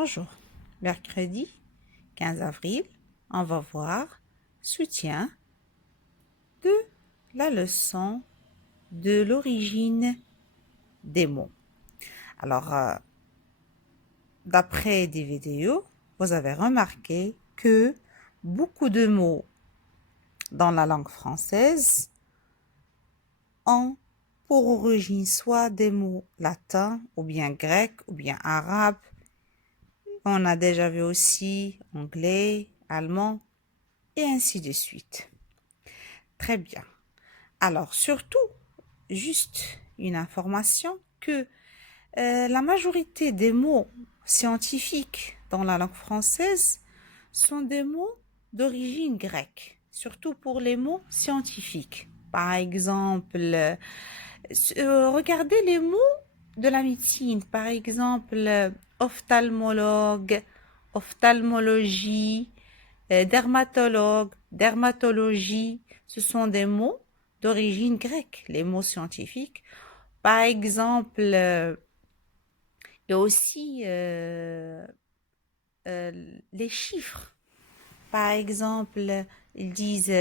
Bonjour. Mercredi 15 avril, on va voir soutien de la leçon de l'origine des mots. Alors, d'après des vidéos, vous avez remarqué que beaucoup de mots dans la langue française ont pour origine soit des mots latins ou bien grecs ou bien arabes. On a déjà vu aussi anglais, allemand et ainsi de suite. Très bien. Alors, surtout, juste une information que la majorité des mots scientifiques dans la langue française sont des mots d'origine grecque, surtout pour les mots scientifiques. Par exemple, regardez les mots de la médecine, par exemple, ophtalmologue, ophtalmologie, dermatologue, dermatologie, ce sont des mots d'origine grecque, les mots scientifiques. Par exemple, il y a aussi les chiffres. Par exemple, ils disent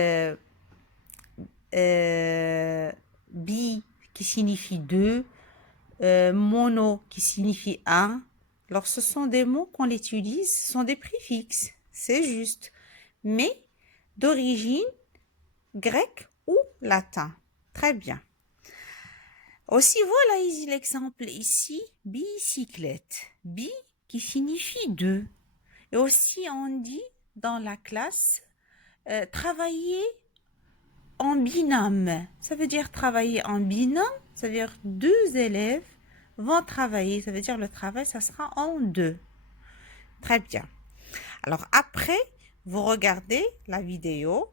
bi qui signifie deux, mono qui signifie un. Alors, ce sont des mots qu'on utilise, ce sont des préfixes, c'est juste, mais d'origine grec ou latin. Très bien. Aussi, voilà l'exemple ici, bicyclette. Bi qui signifie deux. Et aussi, on dit dans la classe, travailler en binôme. Ça veut dire travailler en binôme, ça veut dire deux élèves vont travailler. Ça veut dire le travail, ça sera en deux. Très bien. Alors après, vous regardez la vidéo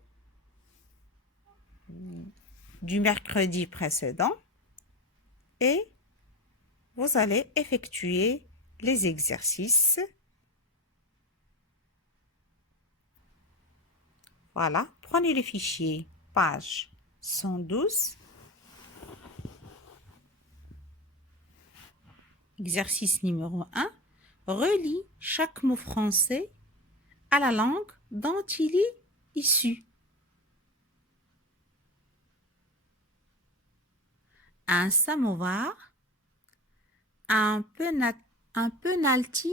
du mercredi précédent et vous allez effectuer les exercices. Voilà, prenez le fichier, page 112. Exercice numéro 1. Relie chaque mot français à la langue dont il est issu. Un samovar, un penalty,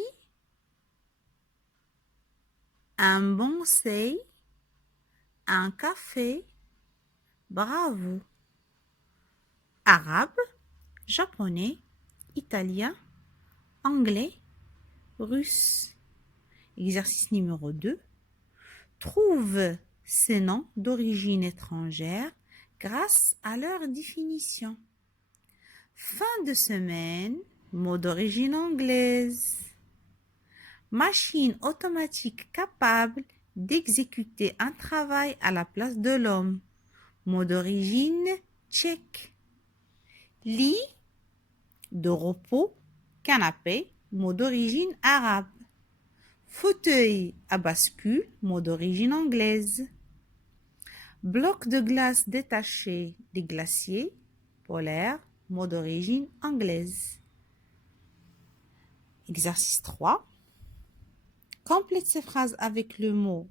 un bonsai, un café, bravo. Arabe, japonais, italien, anglais, russe. Exercice numéro 2. Trouve ces noms d'origine étrangère grâce à leur définition. Fin de semaine, mot d'origine anglaise. Machine automatique capable d'exécuter un travail à la place de l'homme. Mot d'origine tchèque. Lit de repos, canapé, mot d'origine arabe. Fauteuil à bascule, mot d'origine anglaise. Bloc de glace détaché des glaciers polaires, mot d'origine anglaise. Exercice 3. Complète ces phrases avec le mot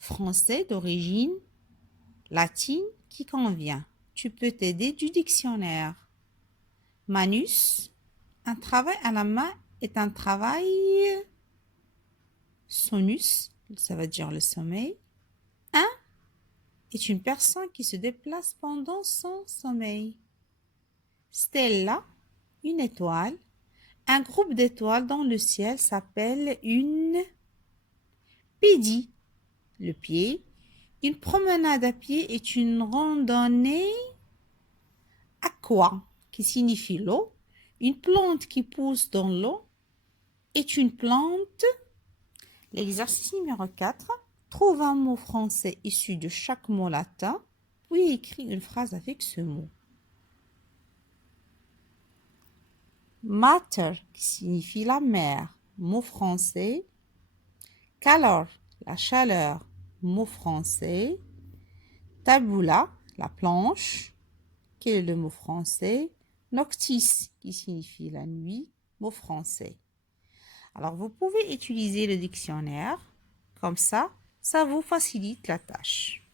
français d'origine latine qui convient. Tu peux t'aider du dictionnaire. Manus, un travail à la main est un travail. Sonus, ça veut dire le sommeil. Un est une personne qui se déplace pendant son sommeil. Stella, une étoile. Un groupe d'étoiles dans le ciel s'appelle une pédie, le pied. Une promenade à pied est une randonnée aqua, qui signifie l'eau. Une plante qui pousse dans l'eau est une plante. L'exercice numéro 4. Trouve un mot français issu de chaque mot latin, puis écris une phrase avec ce mot. Matter, qui signifie la mer, mot français. Calor, la chaleur, mot français. Tabula, la planche. Quel est le mot français? Noctis, qui signifie la nuit, mot français. Alors, vous pouvez utiliser le dictionnaire. Comme ça vous facilite la tâche.